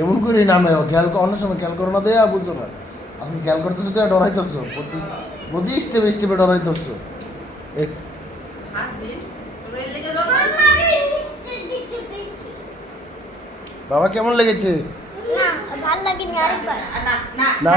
এমন করে নামে খেয়াল অন্য সময় খেয়াল করো না দেয়া বুঝছো না আপনি খেয়াল করতেছো তো ডরাইতেছো প্রতি স্টেপে স্টেপে ডরাইতেছো বাবা কেমন লেগেছে না ভাল লাগেনি আরেকবার না না